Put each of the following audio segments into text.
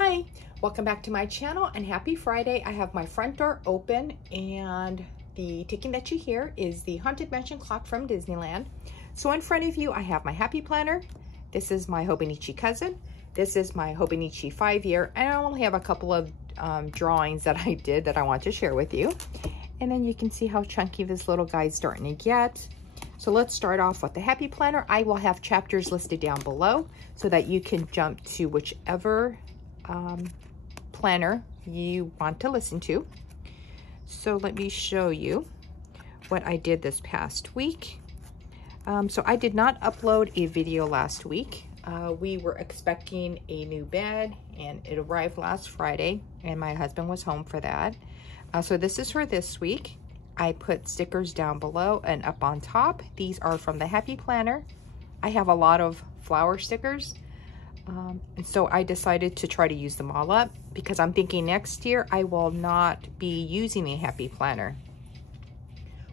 Hi, welcome back to my channel and happy Friday. I have my front door open and the ticking that you hear is the Haunted Mansion clock from Disneyland. So in front of you, I have my Happy Planner. This is my Hobonichi cousin. This is my Hobonichi 5-year, and I only have a couple of drawings that I did that I want to share with you. And then you can see how chunky this little guy's starting to get. So let's start off with the Happy Planner. I will have chapters listed down below so that you can jump to whichever planner you want to listen to. So let me show you what I did this past week. So I did not upload a video last week. We were expecting a new bed and it arrived last Friday and my husband was home for that. So this is for this week. I put stickers down below and up on top. These are from the Happy Planner. I have a lot of flower stickers. And so I decided to try to use them all up because I'm thinking next year I will not be using a Happy Planner.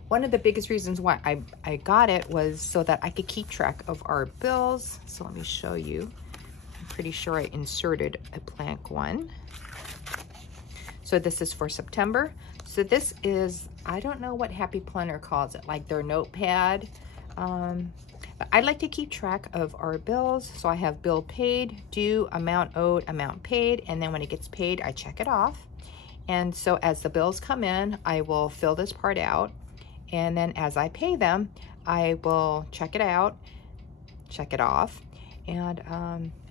One of the biggest reasons why I got it was so that I could keep track of our bills. So let me show you. I'm pretty sure I inserted a blank one. So this is for September. So this is, I don't know what Happy Planner calls it, like their notepad. But I like to keep track of our bills. So I have bill paid, due, amount owed, amount paid, and then when it gets paid, I check it off. And so as the bills come in, I will fill this part out. And then as I pay them, I will check it out, check it off. And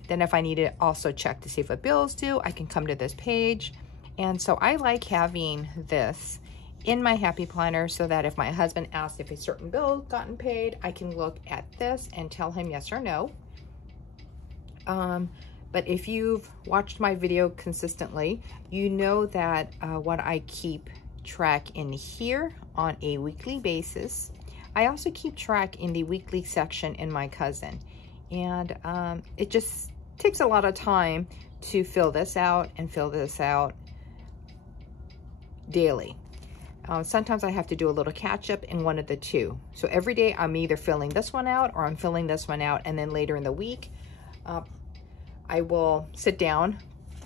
then if I need to also check to see if a bill is due, I can come to this page. And so I like having this in my Happy Planner so that if my husband asks if a certain bill gotten paid, I can look at this and tell him yes or no. But if you've watched my video consistently, you know that what I keep track in here on a weekly basis. I also keep track in the weekly section in my cousin. And it just takes a lot of time to fill this out and fill this out daily. Sometimes I have to do a little catch up in one of the two. So every day I'm either filling this one out or I'm filling this one out, and then later in the week I will sit down,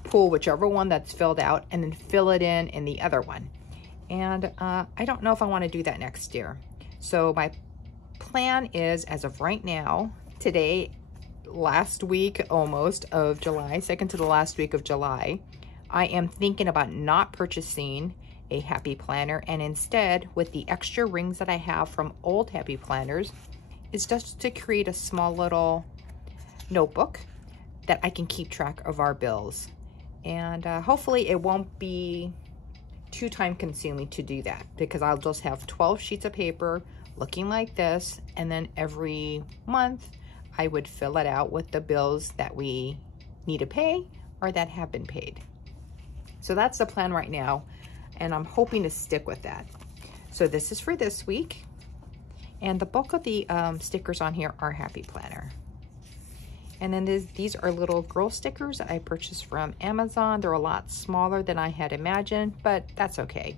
pull whichever one that's filled out, and then fill it in the other one. And I don't know if I want to do that next year. So my plan is, as of right now, today, last week almost of July, second to the last week of July, I am thinking about not purchasing a Happy Planner, and instead, with the extra rings that I have from old Happy Planners, is just to create a small little notebook that I can keep track of our bills. And hopefully it won't be too time consuming to do that, because I'll just have 12 sheets of paper looking like this, and then every month I would fill it out with the bills that we need to pay or that have been paid. So that's the plan right now, and I'm hoping to stick with that. So this is for this week, and the bulk of the stickers on here are Happy Planner. And then these are little girl stickers I purchased from Amazon. They're a lot smaller than I had imagined, but that's okay.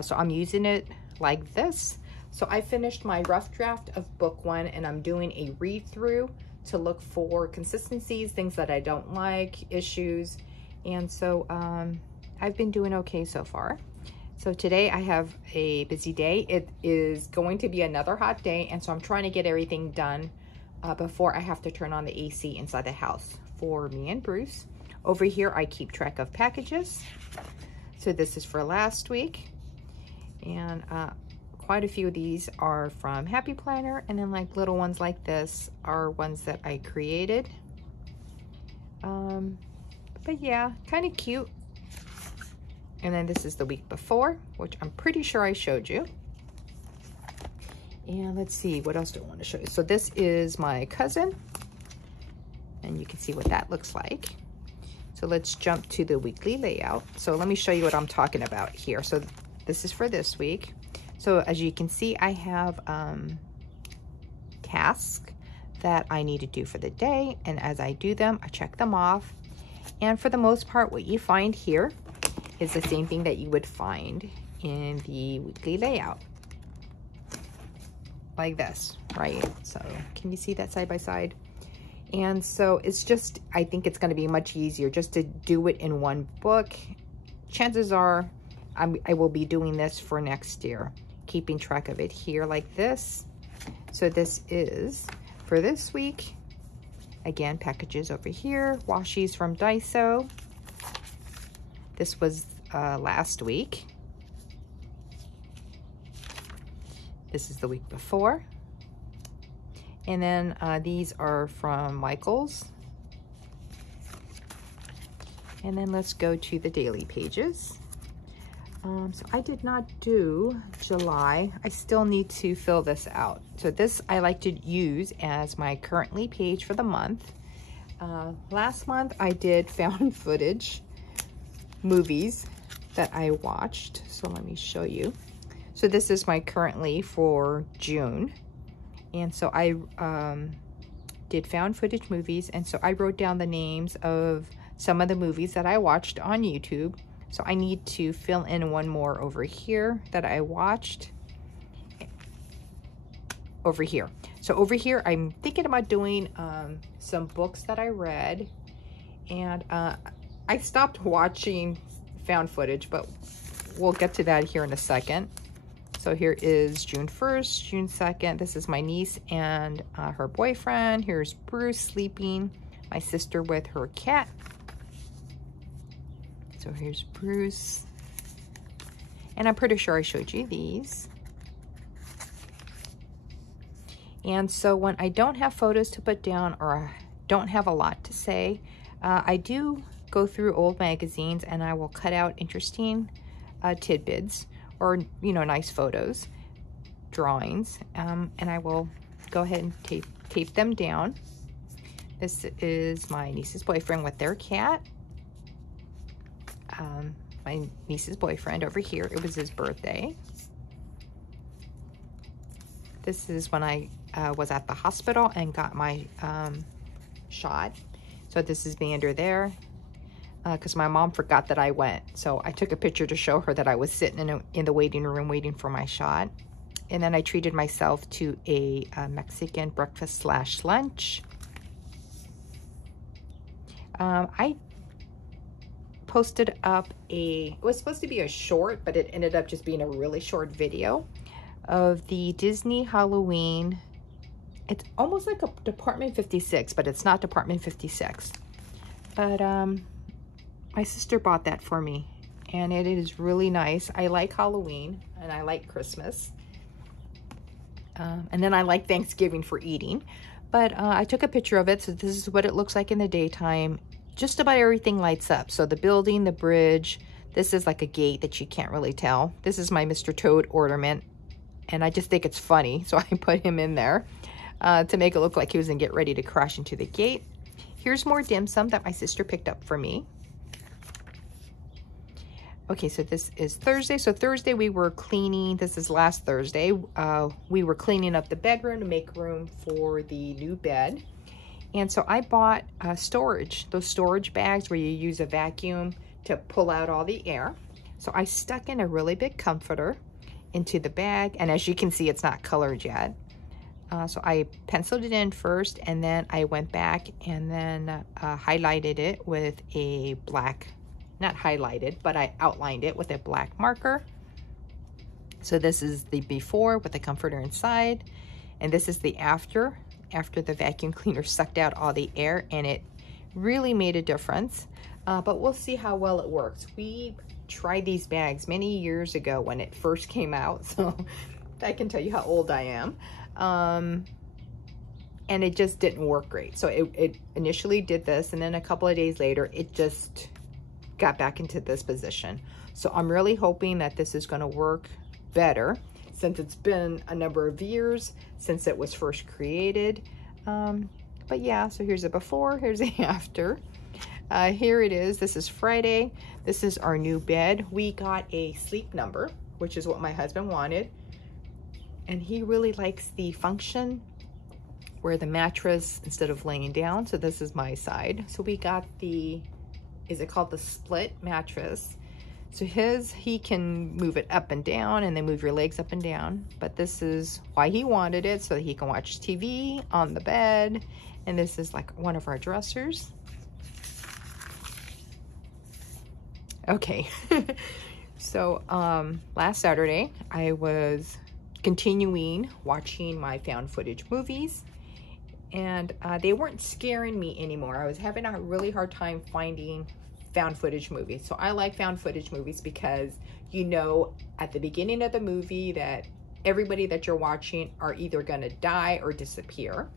So I'm using it like this. So I finished my rough draft of book 1, and I'm doing a read through to look for consistencies, things that I don't like, issues. And so I've been doing okay so far. So today I have a busy day. It is going to be another hot day, and so I'm trying to get everything done before I have to turn on the AC inside the house for me and Bruce. Over here I keep track of packages. So this is for last week, and quite a few of these are from Happy Planner, and then like little ones like this are ones that I created. But yeah, kind of cute. And then this is the week before, which I'm pretty sure I showed you. And let's see, what else do I want to show you? So this is my cousin, and you can see what that looks like. So let's jump to the weekly layout. So let me show you what I'm talking about here. So this is for this week. So as you can see, I have tasks that I need to do for the day, and as I do them, I check them off. And for the most part, what you find here is the same thing that you would find in the weekly layout. Like this, right? So can you see that side by side? And so it's just, I think it's going to be much easier just to do it in one book. Chances are I will be doing this for next year, keeping track of it here like this. So this is for this week. Again, packages over here, washies from Daiso. This was last week. This is the week before. And then these are from Michaels. And then let's go to the daily pages. So I did not do July. I still need to fill this out. So this I like to use as my currently page for the month. Last month I did found footage movies that I watched. So let me show you. So this is my currently for June. And so I did found footage movies. And so I wrote down the names of some of the movies that I watched on YouTube. So I need to fill in one more over here that I watched. Over here. So over here, I'm thinking about doing some books that I read. And I stopped watching found footage, but we'll get to that here in a second. So here is June 1st, June 2nd. This is my niece and her boyfriend. Here's Bruce sleeping. My sister with her cat. So here's Bruce. And I'm pretty sure I showed you these. And so when I don't have photos to put down or I don't have a lot to say, I do go through old magazines and I will cut out interesting tidbits or, you know, nice photos, drawings, and I will go ahead and tape them down. This is my niece's boyfriend with their cat. My niece's boyfriend over here, it was his birthday. This is when I was at the hospital and got my shot. So this is me under there because my mom forgot that I went. So I took a picture to show her that I was sitting in the waiting room waiting for my shot. And then I treated myself to a Mexican breakfast / lunch. I posted up it was supposed to be a short, but it ended up just being a really short video of the Disney Halloween. It's almost like a Department 56, but it's not Department 56. But my sister bought that for me, and it is really nice. I like Halloween, and I like Christmas. And then I like Thanksgiving for eating. But I took a picture of it, so this is what it looks like in the daytime. Just about everything lights up. So the building, the bridge, this is like a gate that you can't really tell. This is my Mr. Toad ornament, and I just think it's funny, so I put him in there to make it look like he was gonna get ready to crash into the gate. Here's more dim sum that my sister picked up for me. Okay, so this is Thursday. So Thursday we were cleaning, this is last Thursday, we were cleaning up the bedroom to make room for the new bed. And so I bought storage, those storage bags where you use a vacuum to pull out all the air. So I stuck in a really big comforter into the bag, and as you can see, it's not colored yet. So I penciled it in first, and then I went back and then highlighted it with a black, not highlighted, but I outlined it with a black marker. So this is the before with the comforter inside, and this is the after the vacuum cleaner sucked out all the air, and it really made a difference. But we'll see how well it works. We tried these bags many years ago when it first came out, so I can tell you how old I am. And it just didn't work great. So it initially did this, and then a couple of days later, it just got back into this position. So I'm really hoping that this is gonna work better since it's been a number of years since it was first created. But yeah, so here's a before, here's a after. Here it is, this is Friday. This is our new bed. We got a sleep number, which is what my husband wanted. And he really likes the function where the mattress, instead of laying down, so this is my side. So we got the, is it called the split mattress? So he can move it up and down and then move your legs up and down. But this is why he wanted it, so that he can watch TV on the bed And this is like one of our dressers. Okay. So last Saturday, I was continuing watching my found footage movies, and they weren't scaring me anymore. I was having a really hard time finding found footage movies. So I like found footage movies because you know at the beginning of the movie that everybody that you're watching are either gonna die or disappear,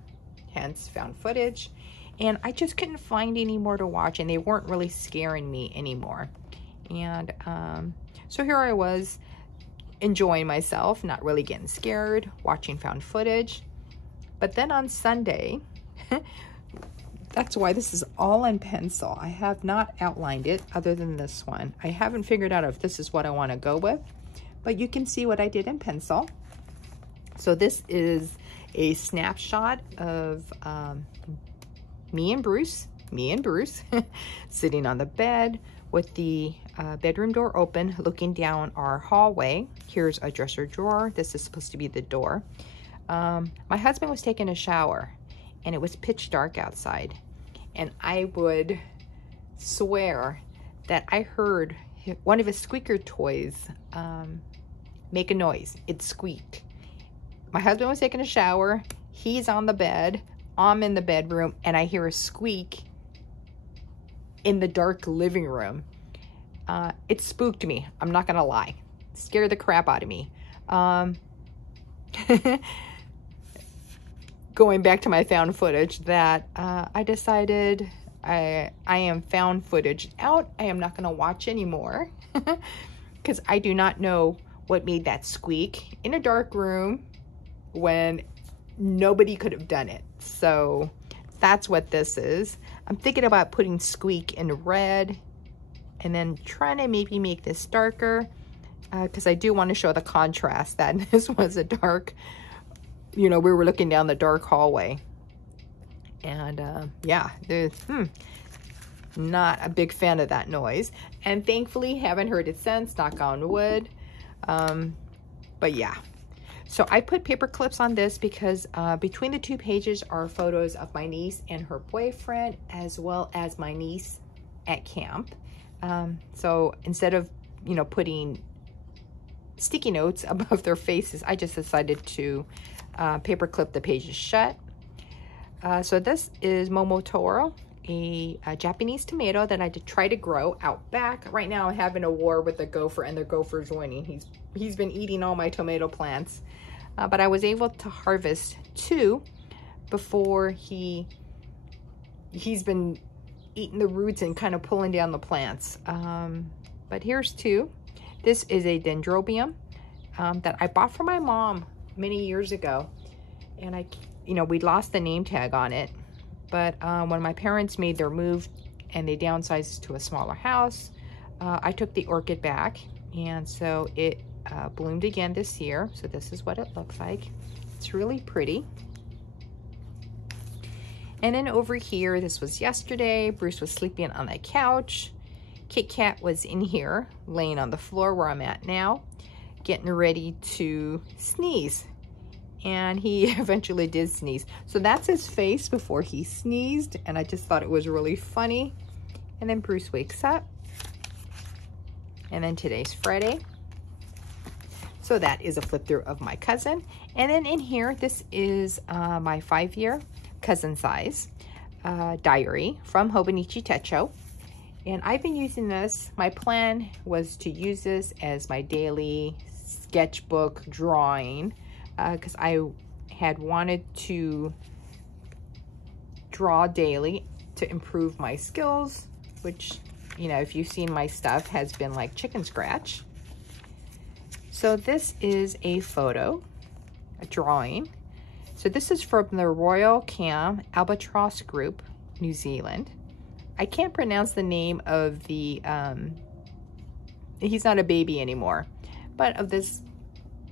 hence found footage. And I just couldn't find any more to watch, and they weren't really scaring me anymore. And so here I was enjoying myself, not really getting scared, watching found footage. But then on Sunday, that's why this is all in pencil. I have not outlined it other than this one. I haven't figured out if this is what I want to go with, but you can see what I did in pencil. So this is a snapshot of me and Bruce sitting on the bed with the bedroom door open, looking down our hallway. Here's a dresser drawer. This is supposed to be the door. My husband was taking a shower, and it was pitch dark outside. And I would swear that I heard one of his squeaker toys make a noise. It squeaked. My husband was taking a shower. He's on the bed. I'm in the bedroom, and I hear a squeak in the dark living room. It spooked me. I'm not gonna lie. It scared the crap out of me. Going back to my found footage, that I decided I am found footage out. I am not gonna watch anymore because I do not know what made that squeak in a dark room when nobody could have done it. So that's what this is. I'm thinking about putting squeak in red and then trying to maybe make this darker because I do want to show the contrast that this was a dark, you know, we were looking down the dark hallway. And yeah, not a big fan of that noise. And thankfully haven't heard it since, knock on wood. But yeah. So I put paper clips on this because between the two pages are photos of my niece and her boyfriend, as well as my niece at camp. So instead of, you know, putting sticky notes above their faces, I just decided to paper clip the pages shut. So this is Momotaro, a Japanese tomato that I did try to grow out back. Right now I'm having a war with the gopher, and the gopher's winning. He's been eating all my tomato plants. But I was able to harvest 2 before he's been eating the roots and kind of pulling down the plants. But here's 2. This is a dendrobium that I bought for my mom many years ago. And we lost the name tag on it. But when my parents made their move and they downsized to a smaller house, I took the orchid back. And so it bloomed again this year. So this is what it looks like. It's really pretty. And then over here, this was yesterday. Bruce was sleeping on the couch. Kit Kat was in here, laying on the floor where I'm at now, getting ready to sneeze. And he eventually did sneeze. So that's his face before he sneezed. And I just thought it was really funny. And then Bruce wakes up. And then today's Friday. So that is a flip through of my cousin. And then in here, this is my 5-year cousin size diary from Hobonichi Techo. And I've been using this. My plan was to use this as my daily sketchbook drawing because I had wanted to draw daily to improve my skills, which, you know, if you've seen my stuff, has been like chicken scratch. So this is a photo, a drawing. So this is from the Royal Cam Albatross Group, New Zealand. I can't pronounce the name of the, he's not a baby anymore, but of this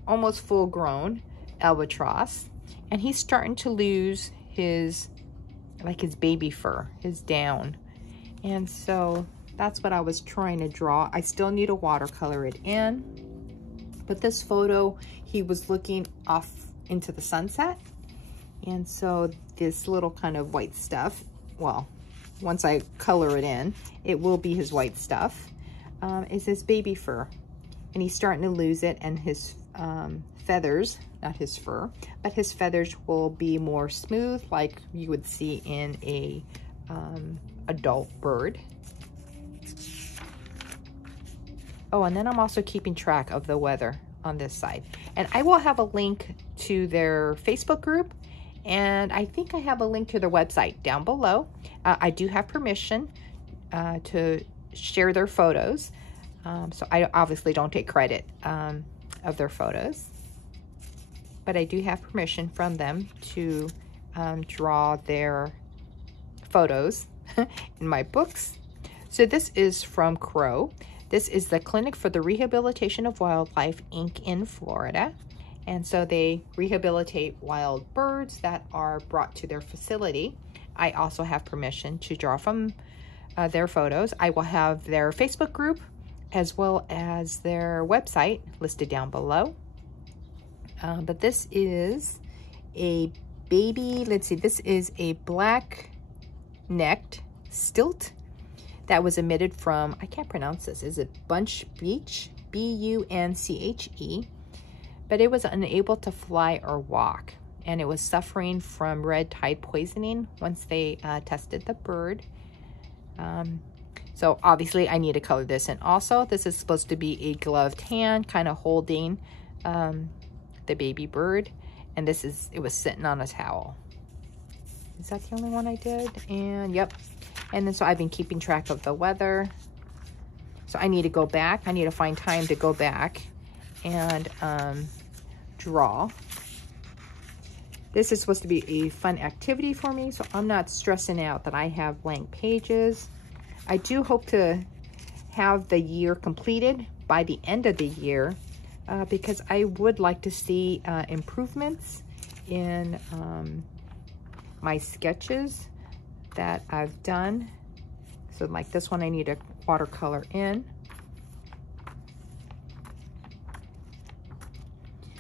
almost full grown albatross. And he's starting to lose his, like his baby fur, his down. And so that's what I was trying to draw. I still need to watercolor it in. But this photo, he was looking off into the sunset. And so this little kind of white stuff, well, once I color it in, it will be his white stuff, is his baby fur. And he's starting to lose it, and his feathers, not his fur, but his feathers will be more smooth like you would see in a adult bird. Oh, and then I'm also keeping track of the weather on this side. And I will have a link to their Facebook group, and I think I have a link to their website down below. I do have permission to share their photos. So I obviously don't take credit of their photos, but I do have permission from them to draw their photos in my books. So this is from Crow. This is the Clinic for the Rehabilitation of Wildlife, Inc. in Florida. And so they rehabilitate wild birds that are brought to their facility. I also have permission to draw from their photos. I will have their Facebook group as well as their website listed down below. But this is a baby, let's see, this is a black-necked stilt that was emitted from, I can't pronounce this, is it Bunch Beach? B-U-N-C-H-E. But it was unable to fly or walk, and it was suffering from red tide poisoning once they tested the bird. So obviously I need to color this in also. This is supposed to be a gloved hand kind of holding the baby bird, and this is, it was sitting on a towel. Is that the only one I did? And yep. And then so I've been keeping track of the weather. So I need to go back. I need to find time to go back and draw. This is supposed to be a fun activity for me, so I'm not stressing out that I have blank pages. I do hope to have the year completed by the end of the year because I would like to see improvements in my sketches that I've done. So like this one, I need to watercolor in.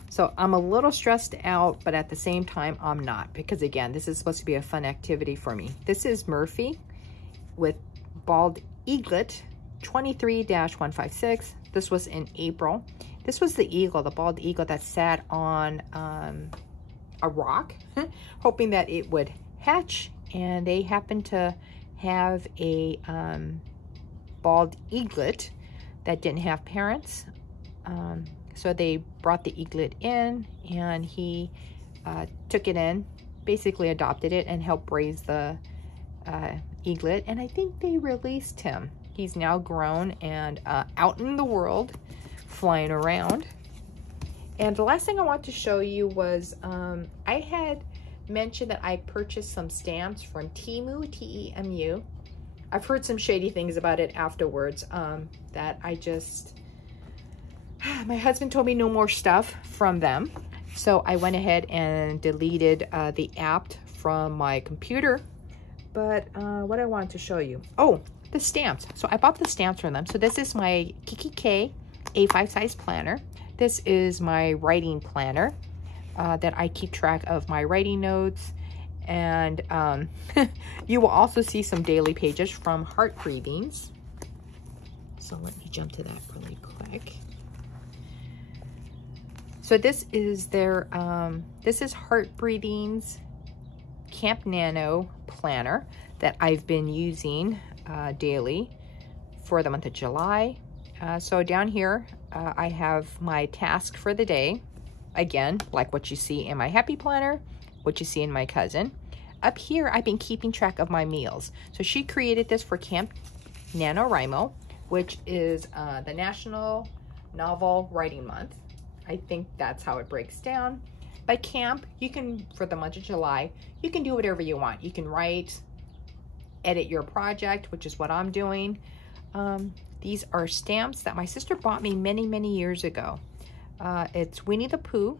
So I'm a little stressed out, but at the same time, I'm not, because again, this is supposed to be a fun activity for me. This is Murphy with Bald Eaglet 23-156. This was in April. This was the eagle, the bald eagle that sat on a rock, hoping that it would hatch, and they happened to have a bald eaglet that didn't have parents. So they brought the eaglet in, and he took it in, basically adopted it, and helped raise the eaglet. And I think they released him. He's now grown and out in the world, flying around. And the last thing I want to show you was I had mentioned that I purchased some stamps from Temu, T-E-M-U. I've heard some shady things about it afterwards that I just... My husband told me no more stuff from them. So I went ahead and deleted the app from my computer. But what I wanted to show you. Oh, the stamps. So I bought the stamps from them. So this is my Kikki K A5 size planner. This is my writing planner that I keep track of my writing notes. And you will also see some daily pages from Heart Breathings. So let me jump to that really quick. So this is their, this is Heart Breathings Camp Nano planner that I've been using daily for the month of July. So down here, I have my task for the day. Again, like what you see in my Happy Planner, what you see in my cousin. Up here, I've been keeping track of my meals. So she created this for Camp NaNoWriMo, which is the National Novel Writing Month. I think that's how it breaks down. By camp, you can, for the month of July, you can do whatever you want. You can write, edit your project, which is what I'm doing. These are stamps that my sister bought me many, many years ago. It's Winnie the Pooh.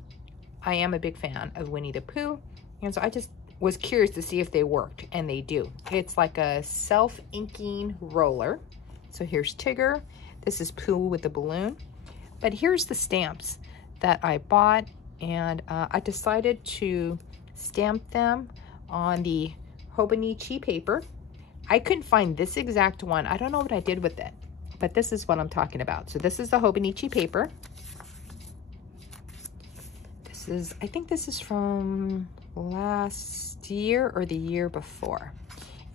I am a big fan of Winnie the Pooh. And so I just was curious to see if they worked, and they do. It's like a self-inking roller. So here's Tigger. This is Pooh with the balloon. But here's the stamps that I bought, and I decided to stamped them on the Hobonichi paper. I couldn't find this exact one. I don't know what I did with it, but this is what I'm talking about. So this is the Hobonichi paper. This is, I think this is from last year or the year before.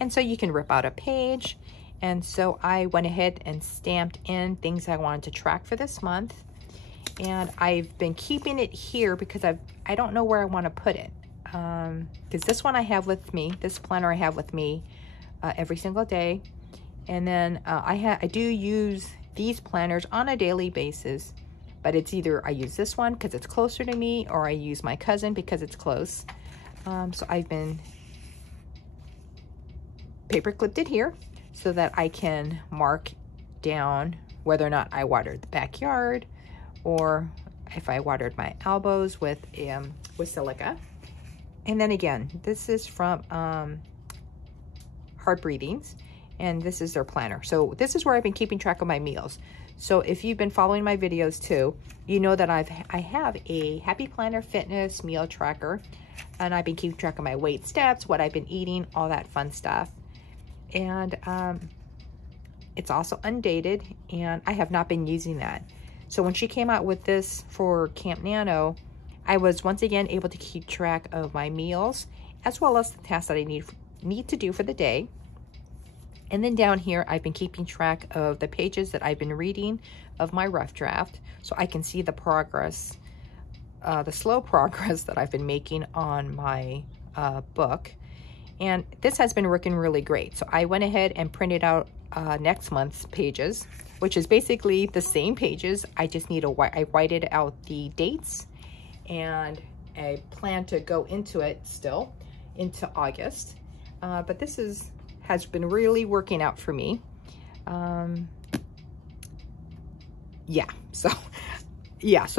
And so you can rip out a page. And so I went ahead and stamped in things I wanted to track for this month. And I've been keeping it here because I don't know where I want to put it. Because this one I have with me, this planner I have with me every single day. And then I do use these planners on a daily basis, but it's either I use this one because it's closer to me, or I use my cousin because it's close. So I've been paper clipped it here so that I can mark down whether or not I watered the backyard, or if I watered my elbows with silica. And then again, this is from Hard Breathings, and this is their planner. So this is where I've been keeping track of my meals. So if you've been following my videos too, you know that I have a Happy Planner Fitness meal tracker, and I've been keeping track of my weight, steps, what I've been eating, all that fun stuff. And it's also undated, and I have not been using that. So when she came out with this for Camp Nano, I was once again able to keep track of my meals as well as the tasks that I need to do for the day. And then down here, I've been keeping track of the pages that I've been reading of my rough draft, so I can see the progress, the slow progress that I've been making on my book. And this has been working really great. So I went ahead and printed out next month's pages, which is basically the same pages. I just need I whited out the dates, and I plan to go into it still into August. But this has been really working out for me. So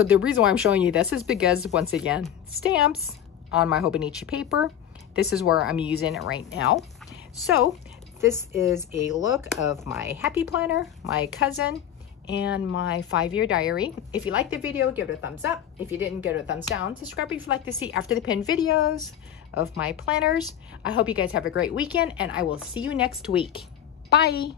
the reason why I'm showing you this is because, once again, stamps on my Hobonichi paper. This is where I'm using it right now. So this is a look of my Happy Planner, my cousin, and my 5-year diary. If you liked the video, give it a thumbs up. If you didn't, give it a thumbs down. Subscribe if you'd like to see after the pin videos of my planners. I hope you guys have a great weekend, and I will see you next week. Bye.